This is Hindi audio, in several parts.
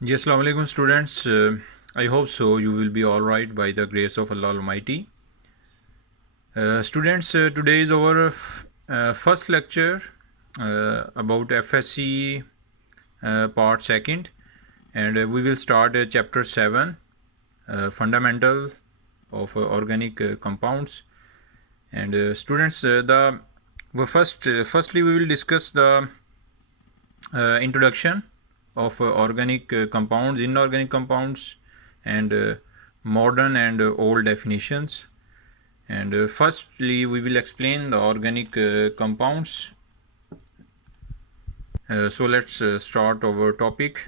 जी अस्सलाम वालेकुम students. I hope so you will be all right by the grace of Allah Almighty. Students, today is our first lecture about FSC part second, and we will start chapter 7, fundamental of organic compounds. And students, firstly we will discuss the introduction of organic compounds, inorganic compounds, and modern and old definitions. And firstly, we will explain the organic compounds. So let's start our topic.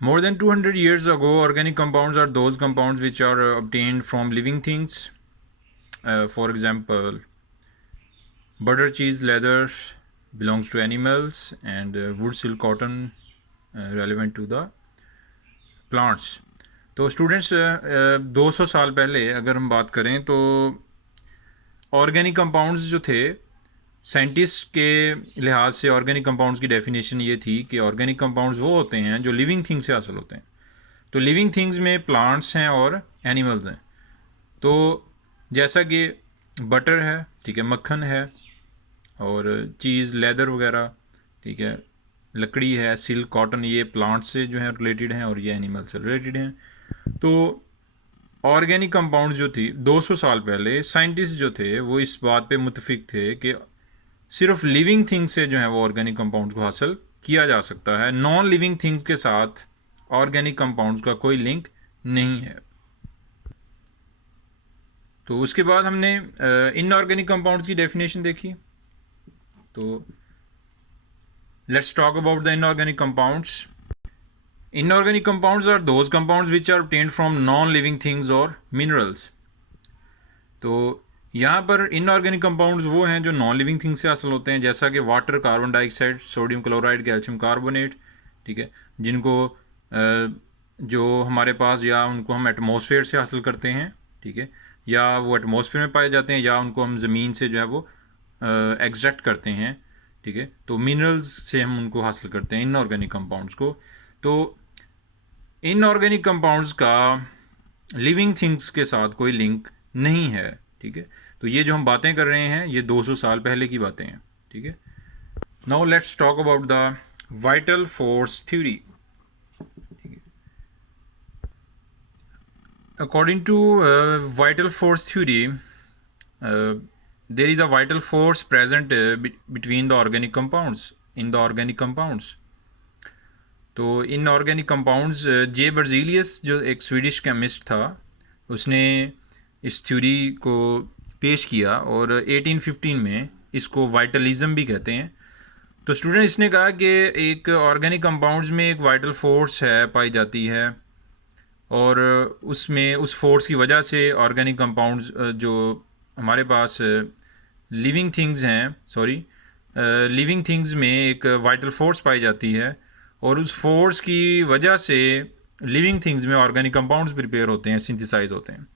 More than 200 years ago, organic compounds are those compounds which are obtained from living things. For example, butter, cheese, leather belongs to animals, and wood, silk, cotton relevant to the plants. तो स्टूडेंट्स 200 साल पहले अगर हम बात करें तो ऑर्गेनिक कंपाउंड्स जो थे, साइंटिस्ट के लिहाज से ऑर्गेनिक कंपाउंड्स की डेफिनेशन ये थी कि ऑर्गेनिक कंपाउंड्स वो होते हैं जो लिविंग थिंग्स से हासिल होते हैं। तो लिविंग थिंग्स में प्लांट्स हैं और एनिमल्स हैं। तो जैसा कि बटर है, ठीक है, मक्खन है, और चीज़, लेदर वगैरह, ठीक है, लकड़ी है, सिल्क, कॉटन, ये प्लांट से जो है रिलेटेड हैं और ये एनिमल से रिलेटेड हैं। तो ऑर्गेनिक कंपाउंड जो थी 200 साल पहले साइंटिस्ट जो थे वो इस बात पे मुतफिक थे कि सिर्फ लिविंग थिंग्स से जो है वो ऑर्गेनिक कंपाउंड्स को हासिल किया जा सकता है। नॉन लिविंग थिंग्स के साथ ऑर्गेनिक कंपाउंड्स का कोई लिंक नहीं है। तो उसके बाद हमने इनऑर्गेनिक कंपाउंड्स की डेफिनेशन देखी। तो let's talk about the inorganic compounds. Inorganic compounds are those compounds which are obtained from non-living things or minerals. तो यहाँ पर इनऑर्गेनिक कंपाउंड्स वो हैं जो नॉन लिविंग थिंग्स से हासिल होते हैं, जैसा कि water, carbon dioxide, sodium chloride, calcium carbonate, ठीक है, जिनको जो हमारे पास या उनको हम एटमॉस्फेयर से हासिल करते हैं, ठीक है, या वो एटमॉस्फेयर में पाए जाते हैं या उनको हम ज़मीन से जो है वो एक्सट्रैक्ट करते हैं, ठीक है। तो मिनरल्स से हम उनको हासिल करते हैं इनऑर्गेनिक कंपाउंड्स को। तो इनऑर्गेनिक कंपाउंड्स का लिविंग थिंग्स के साथ कोई लिंक नहीं है, ठीक है। तो ये जो हम बातें कर रहे हैं ये 200 साल पहले की बातें हैं, ठीक है। Now let's talk about the vital force theory. According to vital force theory, there is a vital force present between the organic compounds in the organic compounds. तो in organic compounds, J Berzelius जो एक स्वीडिश केमिस्ट था उसने इस थ्योरी को पेश किया और 1815 में इसको वाइटलिज्म भी कहते हैं। तो स्टूडेंट, इसने कहा कि एक ऑर्गेनिक कंपाउंड्स में एक वाइटल फोर्स है पाई जाती है और उसमें उस फोर्स की वजह से ऑर्गेनिक कंपाउंड्स जो हमारे पास लिविंग थिंग्स हैं, लिविंग थिंग्स में एक वाइटल फोर्स पाई जाती है और उस फोर्स की वजह से लिविंग थिंग्स में ऑर्गेनिक कंपाउंड्स प्रिपेयर होते हैं, सिंथेसाइज होते हैं।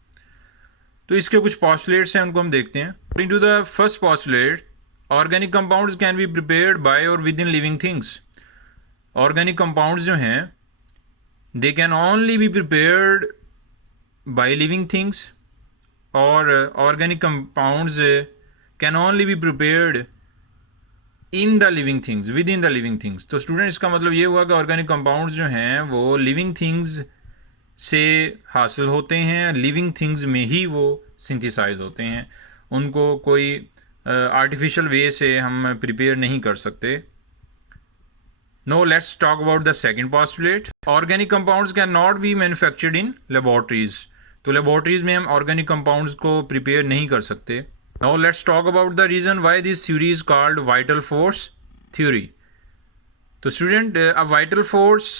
तो इसके कुछ पॉस्टुलेट्स हैं, उनको हम देखते हैं। According to the first postulate, organic compounds can be prepared by और within living things. Organic compounds जो हैं they can only be prepared by living things, और organic compounds can only be prepared in the living things, within the living things. तो स्टूडेंट, इसका मतलब ये हुआ कि ऑर्गेनिक कंपाउंड्स जो हैं वो लिविंग थिंग्स से हासिल होते हैं, लिविंग थिंग्स में ही वो सिंथेसाइज होते हैं, उनको कोई आर्टिफिशियल वे से हम प्रिपेयर नहीं कर सकते। Now let's talk about the second postulate. Organic compounds can not be manufactured in laboratories. तो लेबॉर्ट्रीज में हम ऑर्गेनिक कंपाउंड्स को प्रिपेयर नहीं कर सकते। Now let's talk about the reason why this theory is called vital force theory. So student, a vital force,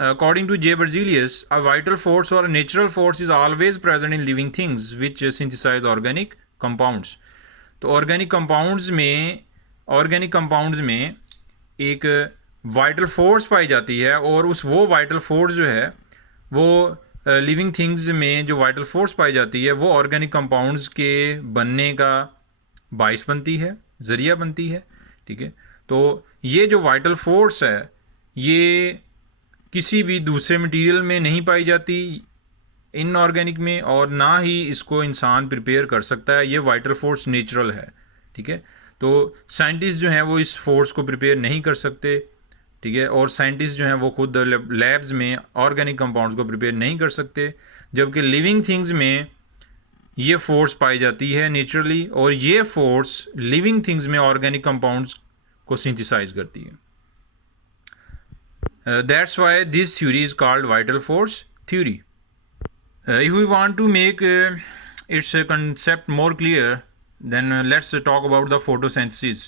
according to J. Berzelius, a vital force or a natural force is always present in living things which synthesize organic compounds. तो organic compounds में एक vital force पाई जाती है और वो vital force जो है वो लिविंग थिंग्स में जो वाइटल फोर्स पाई जाती है वो ऑर्गेनिक कंपाउंड्स के बनने का बाइस बनती है, ज़रिया बनती है, ठीक है। तो ये जो वाइटल फोर्स है ये किसी भी दूसरे मटेरियल में नहीं पाई जाती, इनऑर्गेनिक में, और ना ही इसको इंसान प्रिपेयर कर सकता है। ये वाइटल फोर्स नेचुरल है, ठीक है। तो साइंटिस्ट जो हैं वो इस फोर्स को प्रिपेयर नहीं कर सकते, ठीक है। और साइंटिस्ट जो हैं वो खुद लैब्स में ऑर्गेनिक कंपाउंड्स को प्रिपेयर नहीं कर सकते, जबकि लिविंग थिंग्स में ये फोर्स पाई जाती है नेचुरली, और ये फोर्स लिविंग थिंग्स में ऑर्गेनिक कंपाउंड्स को सिंथेसाइज करती है। That's why this theory is called vital force theory. If we want to make its concept more clear, then let's talk about the photosynthesis.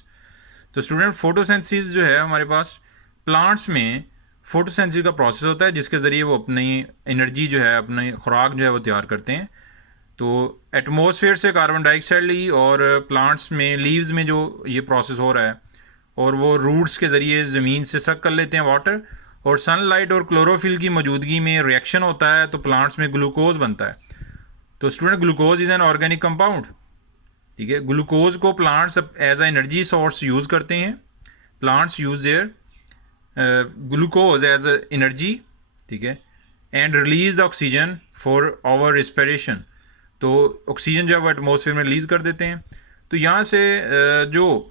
तो स्टूडेंट, फोटोसिंथेसिस जो है हमारे पास प्लांट्स में फोटोसिंथेसिस का प्रोसेस होता है, जिसके ज़रिए वो अपनी एनर्जी जो है, अपनी खुराक जो है वो तैयार करते हैं। तो एटमॉस्फेयर से कार्बन डाइऑक्साइड ली, और प्लांट्स में लीव्स में जो ये प्रोसेस हो रहा है, और वो रूट्स के ज़रिए ज़मीन से सक कर लेते हैं वाटर, और सनलाइट और क्लोरोफिल की मौजूदगी में रिएक्शन होता है, तो प्लांट्स में ग्लूकोज बनता है। तो student, glucose is an organic compound, ठीक है। ग्लूकोज को plants as a energy source use करते हैं। Plants use their glucose as energy, ठीक है, and release the oxygen for our respiration. तो ऑक्सीजन जो है वो एटमॉस्फेयर में रिलीज़ कर देते हैं। तो यहाँ से जो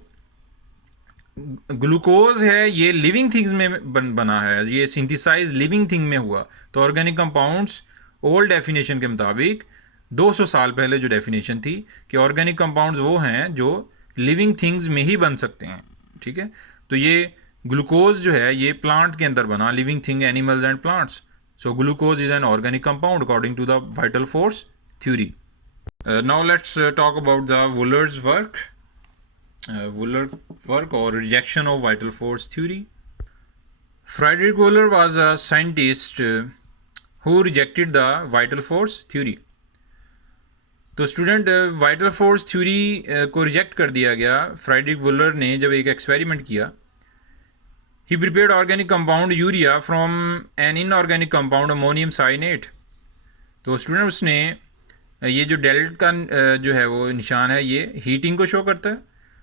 ग्लूकोज है ये लिविंग थिंग्स में बना है, ये सिंथेसाइज लिविंग थिंग में हुआ। तो ऑर्गेनिक कंपाउंड्स ओल्ड डेफिनेशन के मुताबिक 200 साल पहले जो डेफिनेशन थी कि ऑर्गेनिक कंपाउंड्स वो हैं जो लिविंग थिंग्स में ही बन सकते हैं, ठीक है। तो ये ग्लूकोज जो है ये प्लांट के अंदर बना, living thing, animals and plants. So glucose is an organic compound according to the vital force theory. Now let's talk about the Wohler's work, Wooler work or rejection of vital force theory. Friedrich Wooler was a scientist who rejected the vital force theory. तो स्टूडेंट, वाइटल फोर्स थ्योरी को रिजेक्ट कर दिया गया फ्राइड्रिक वुलर ने जब एक एक्सपेरिमेंट किया। He prepared organic compound urea from an inorganic compound ammonium cyanate. तो स्टूडेंट, उसने ये जो डेल्ट का जो है वो निशान है, ये हीटिंग को शो करता है।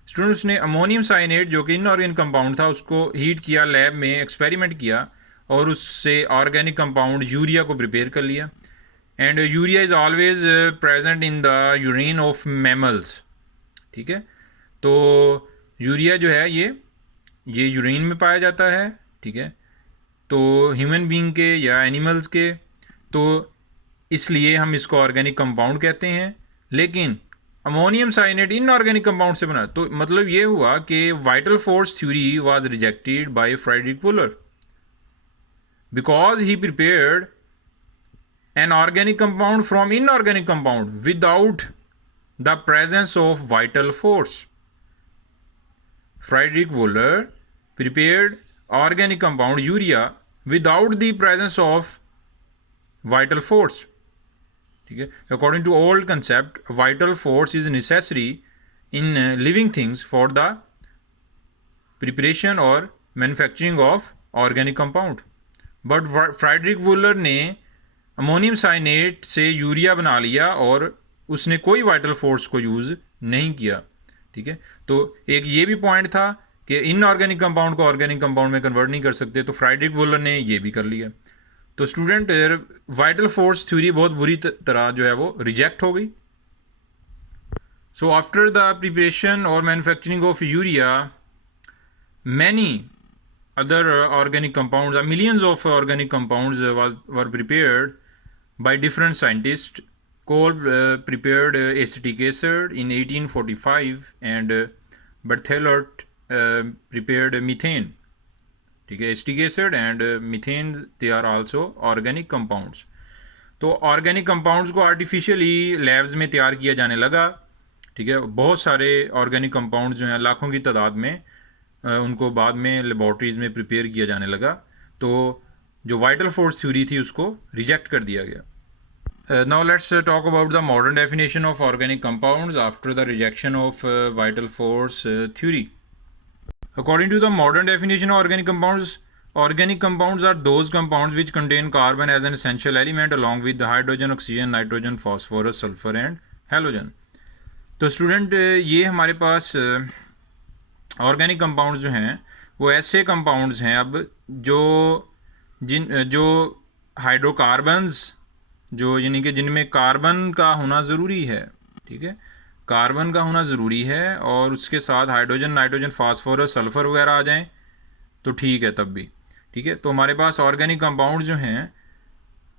स्टूडेंट, उसने अमोनियम साइनेट जो कि इनऑर्गेनिक कंपाउंड था उसको हीट किया, लैब में एक्सपेरिमेंट किया, और उससे ऑर्गेनिक कंपाउंड यूरिया को प्रिपेयर कर लिया। And urea is always present in the urine of mammals, ठीक है। तो यूरिया जो है ये यूरिन में पाया जाता है, ठीक है। तो ह्यूमन बीइंग के या एनिमल्स के, तो इसलिए हम इसको ऑर्गेनिक कंपाउंड कहते हैं। लेकिन अमोनियम साइनेट इनऑर्गेनिक कंपाउंड से बना, तो मतलब ये हुआ कि vital force theory was rejected by Friedrich Wohler because he prepared an organic compound from inorganic compound without the presence of vital force. Friedrich Wohler prepared organic compound urea without the presence of vital force, ठीक है। According to old concept, vital force is necessary in living things for the preparation और manufacturing of organic compound. But Friedrich Wohler ने अमोनियम साइनेट से यूरिया बना लिया और उसने कोई वाइटल फोर्स को यूज़ नहीं किया, ठीक है। तो एक ये भी पॉइंट था कि इनऑर्गेनिक कंपाउंड को ऑर्गेनिक कंपाउंड में कन्वर्ट नहीं कर सकते, तो फ्रेडरिक वुलर ने ये भी कर लिया। तो स्टूडेंट, वाइटल फोर्स थ्योरी बहुत बुरी तरह जो है वो रिजेक्ट हो गई। सो आफ्टर द प्रिपरेशन और manufacturing of urea, many other organic compounds, millions of organic compounds were prepared by different scientists. Cole prepared acetic acid in 1845 and Berthelot prepared methane, ठीक है। acetic acid and methane, they are also organic compounds. तो ऑर्गेनिक कंपाउंड्स को आर्टिफिशियली लैब्स में तैयार किया जाने लगा, ठीक है। बहुत सारे ऑर्गेनिक कंपाउंड्स जो हैं लाखों की तादाद में, उनको बाद में लेबॉर्ट्रीज में प्रिपेयर किया जाने लगा। तो जो वाइटल फोर्स थ्योरी थी उसको रिजेक्ट कर दिया गया। Now let's talk about the modern definition of organic compounds after the rejection of vital force theory. According to the modern definition of organic compounds are those compounds which contain carbon as an essential element along with the hydrogen, oxygen, nitrogen, phosphorus, sulfur and halogen. तो स्टूडेंट, ये हमारे पास ऑर्गेनिक कंपाउंड्स जो हैं वो ऐसे कंपाउंड्स हैं अब जो जो हाइड्रोकार्बन्स जो यानी कि जिनमें कार्बन का होना ज़रूरी है, ठीक है, कार्बन का होना ज़रूरी है और उसके साथ हाइड्रोजन, नाइट्रोजन, फास्फोरस, सल्फ़र वगैरह आ जाएं तो ठीक है तब भी, ठीक है। तो हमारे पास ऑर्गेनिक कंपाउंड जो हैं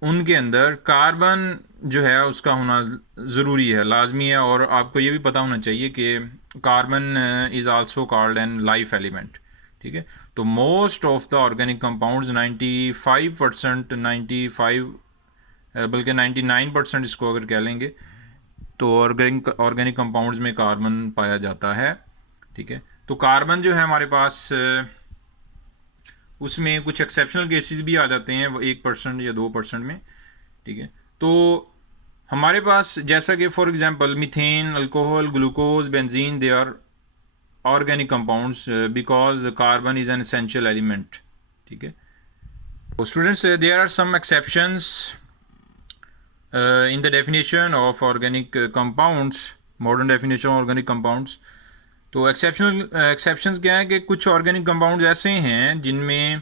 उनके अंदर कार्बन जो है उसका होना ज़रूरी है, लाजमी है। और आपको ये भी पता होना चाहिए कि carbon is also called an life element, ठीक है। तो most of the organic compounds 95%, 95 बल्कि 99% इसको अगर कह लेंगे तो ऑर्गेनिक कंपाउंड्स में कार्बन पाया जाता है, ठीक है। तो कार्बन जो है हमारे पास उसमें कुछ एक्सेप्शनल केसेस भी आ जाते हैं 1% या 2% में, ठीक है। तो हमारे पास जैसा कि for example methane, alcohol, glucose, benzene, they are organic compounds because carbon is an essential element, ठीक है। तो students there are some exceptions in the definition of organic compounds, modern definition of organic compounds। तो एक्सेप्शंस क्या है कि कुछ ऑर्गेनिक कंपाउंड्स ऐसे हैं जिनमें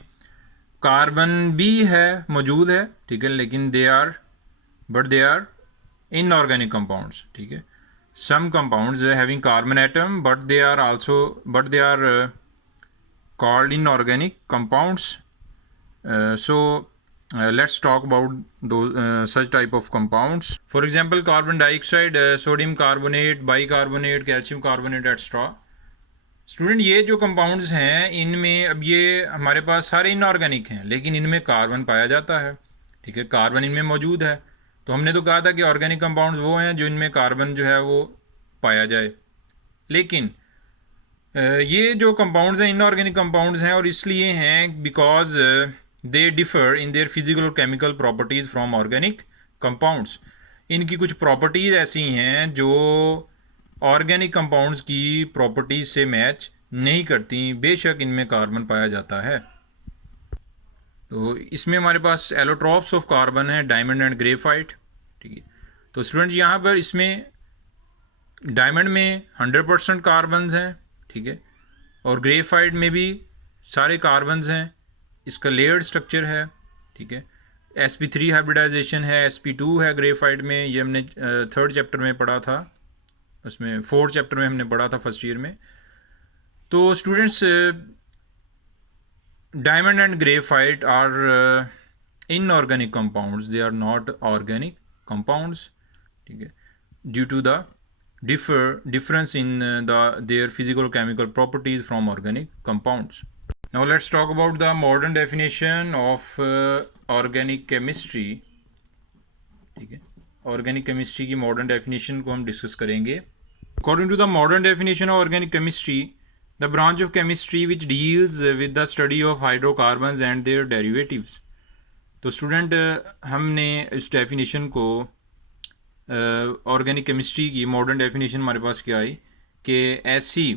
कार्बन भी है, मौजूद है, ठीक है, लेकिन दे आर इनऑर्गेनिक कंपाउंड्स, ठीक है। Some compounds having carbon atom but they are called inorganic compounds. Let's talk about those such type of compounds. For example, carbon dioxide, sodium carbonate, bicarbonate, calcium carbonate, etc. Student ये जो कंपाउंड्स हैं इनमें अब ये हमारे पास सारे इनऑर्गेनिक हैं लेकिन इनमें कार्बन पाया जाता है, ठीक है, कार्बन इनमें मौजूद है। तो हमने तो कहा था कि ऑर्गेनिक कंपाउंड्स वो हैं जो इनमें कार्बन जो है वो पाया जाए, लेकिन ये जो कंपाउंड्स हैं इनऑर्गेनिक कंपाउंड्स हैं और इसलिए हैं because they differ in their physical और chemical properties from organic compounds. इनकी कुछ प्रॉपर्टीज़ ऐसी हैं जो ऑर्गेनिक कंपाउंड्स की प्रॉपर्टीज़ से मैच नहीं करती, बेशक इनमें कार्बन पाया जाता है। तो इसमें हमारे पास एलोट्रॉप्स ऑफ कार्बन है, डायमंड एंड ग्रेफाइट, ठीक है। तो स्टूडेंट्स यहाँ पर इसमें डायमंड में 100% कार्बन्स हैं, ठीक है, और ग्रेफाइट में भी सारे कार्बन्स हैं। इसका लेयर्ड स्ट्रक्चर है, ठीक है। sp3 हाइब्रिडाइजेशन है, sp2 है ग्रेफाइट में, ये हमने 3rd चैप्टर में पढ़ा था, उसमें 4th चैप्टर में हमने पढ़ा था 1st ईयर में। तो students diamond and graphite are inorganic compounds, they are not organic compounds, ठीक है, due to the difference in their physical chemical properties from organic compounds. Now let's talk about the modern definition of organic chemistry, ठीक है। ऑर्गेनिक केमिस्ट्री की मॉडर्न डेफिनेशन को हम डिस्कस करेंगे। According to the modern definition of organic chemistry, the branch of chemistry which deals with the study of hydrocarbons and their derivatives. तो स्टूडेंट हमने इस डेफिनेशन को ऑर्गेनिक केमिस्ट्री की मॉडर्न डेफिनेशन हमारे पास क्या आई कि ऐसी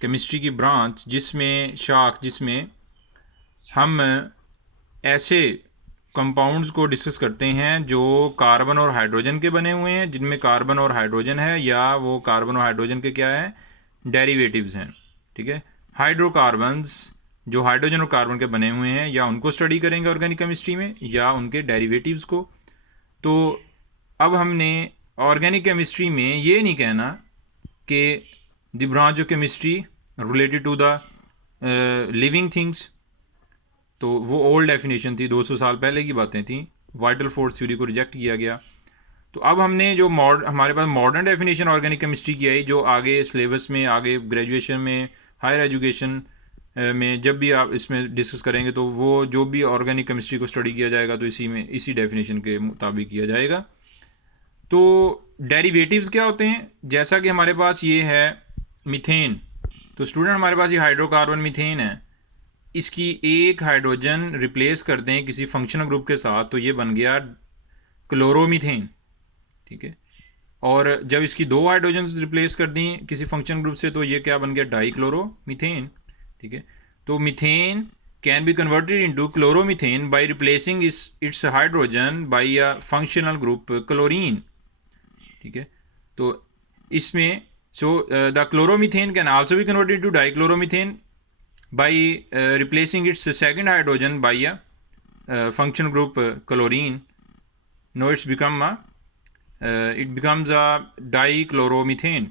केमिस्ट्री की ब्रांच जिसमें हम ऐसे कंपाउंड्स को डिस्कस करते हैं जो कार्बन और हाइड्रोजन के बने हुए हैं, जिनमें कार्बन और हाइड्रोजन है या वो कार्बन और हाइड्रोजन के क्या हैं, डेरिवेटिव्स हैं, ठीक है। हाइड्रोकार्बन्स जो हाइड्रोजन और कार्बन के बने हुए हैं या उनको स्टडी करेंगे ऑर्गेनिक केमिस्ट्री में या उनके डेरिवेटिव्स को। तो अब हमने ऑर्गेनिक केमिस्ट्री में ये नहीं कहना कि the branch of chemistry related to the living things, तो वो ओल्ड डेफिनेशन थी, 200 साल पहले की बातें थी, वाइटल फोर्स थ्योरी को रिजेक्ट किया गया। तो अब हमने जो हमारे पास मॉडर्न डेफिनेशन ऑर्गेनिक केमिस्ट्री की आई, जो आगे सिलेबस में, आगे ग्रेजुएशन में, हायर एजुकेशन में जब भी आप इसमें डिस्कस करेंगे तो वो जो भी ऑर्गेनिक केमिस्ट्री को स्टडी किया जाएगा तो इसी डेफिनेशन के मुताबिक किया जाएगा। तो डेरिवेटिव्स क्या होते हैं, जैसा कि हमारे पास ये है मीथेन। तो स्टूडेंट हमारे पास ये हाइड्रोकार्बन मीथेन है, इसकी एक हाइड्रोजन रिप्लेस कर दें किसी फंक्शनल ग्रुप के साथ तो ये बन गया क्लोरोमीथेन, ठीक है। और जब इसकी 2 हाइड्रोजन रिप्लेस कर दी किसी फंक्शन ग्रुप से तो ये क्या बन गया, डाइक्लोरोमीथेन, ठीक है। तो methane can be converted into chloromethane by replacing it's hydrogen bye a functional group chlorine, ठीक है। तो इसमें the chloromethane can also be converted into dichloromethane by replacing its second hydrogen by a function group chlorine, now it becomes a dichloromethane.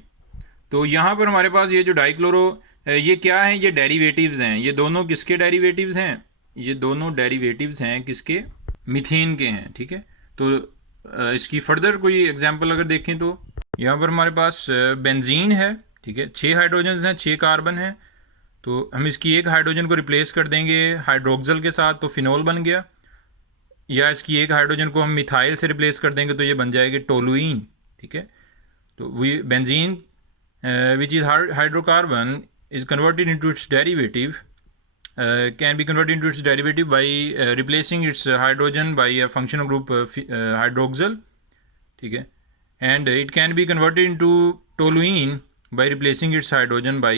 तो यहाँ पर हमारे पास ये जो डाइक्लोरो, ये क्या है, ये डेरिवेटिव्स हैं। ये दोनों किसके डेरिवेटिव्स हैं? ये दोनों डेरिवेटिव्स हैं किसके? मीथेन के हैं, ठीक है। तो इसकी फर्दर कोई एग्जांपल अगर देखें तो यहाँ पर हमारे पास बेंजीन है, ठीक है, 6 हाइड्रोजन्स हैं, 6 कार्बन हैं। तो हम इसकी एक हाइड्रोजन को रिप्लेस कर देंगे हाइड्रोक्सल के साथ, तो फिनोल बन गया। या इसकी एक हाइड्रोजन को हम मिथाइल से रिप्लेस कर देंगे तो ये बन जाएगी टोलुइन, ठीक है। तो we benzene which is hydrocarbon is converted into its derivative, can be converted into its derivative by replacing its hydrogen by a functional group hydroxyl, ठीक है, and it can be converted into toluene by replacing its hydrogen by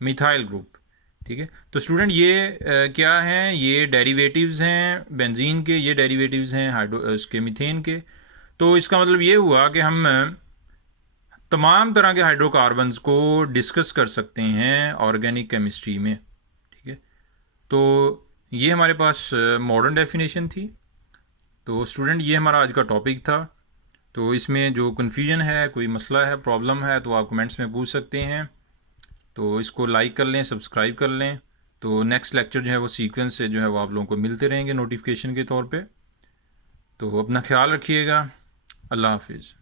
methyl group, ठीक है। तो स्टूडेंट ये क्या हैं? ये डेरिवेटिव्स हैं बेंजीन के, ये डेरिवेटिव्स हैं इसके मीथेन के। तो इसका मतलब ये हुआ कि हम तमाम तरह के हाइड्रोकार्बन्स को डिस्कस कर सकते हैं ऑर्गेनिक केमिस्ट्री में, ठीक है। तो ये हमारे पास मॉडर्न डेफिनेशन थी। तो स्टूडेंट ये हमारा आज का टॉपिक था। तो इसमें जो कन्फ्यूजन है, कोई मसला है, प्रॉब्लम है, तो आप कमेंट्स में पूछ सकते हैं। तो इसको लाइक कर लें, सब्सक्राइब कर लें। तो नेक्स्ट लेक्चर जो है वो सीक्वेंस से जो है वो आप लोगों को मिलते रहेंगे नोटिफिकेशन के तौर पे। तो अपना ख्याल रखिएगा। अल्लाह हाफिज़।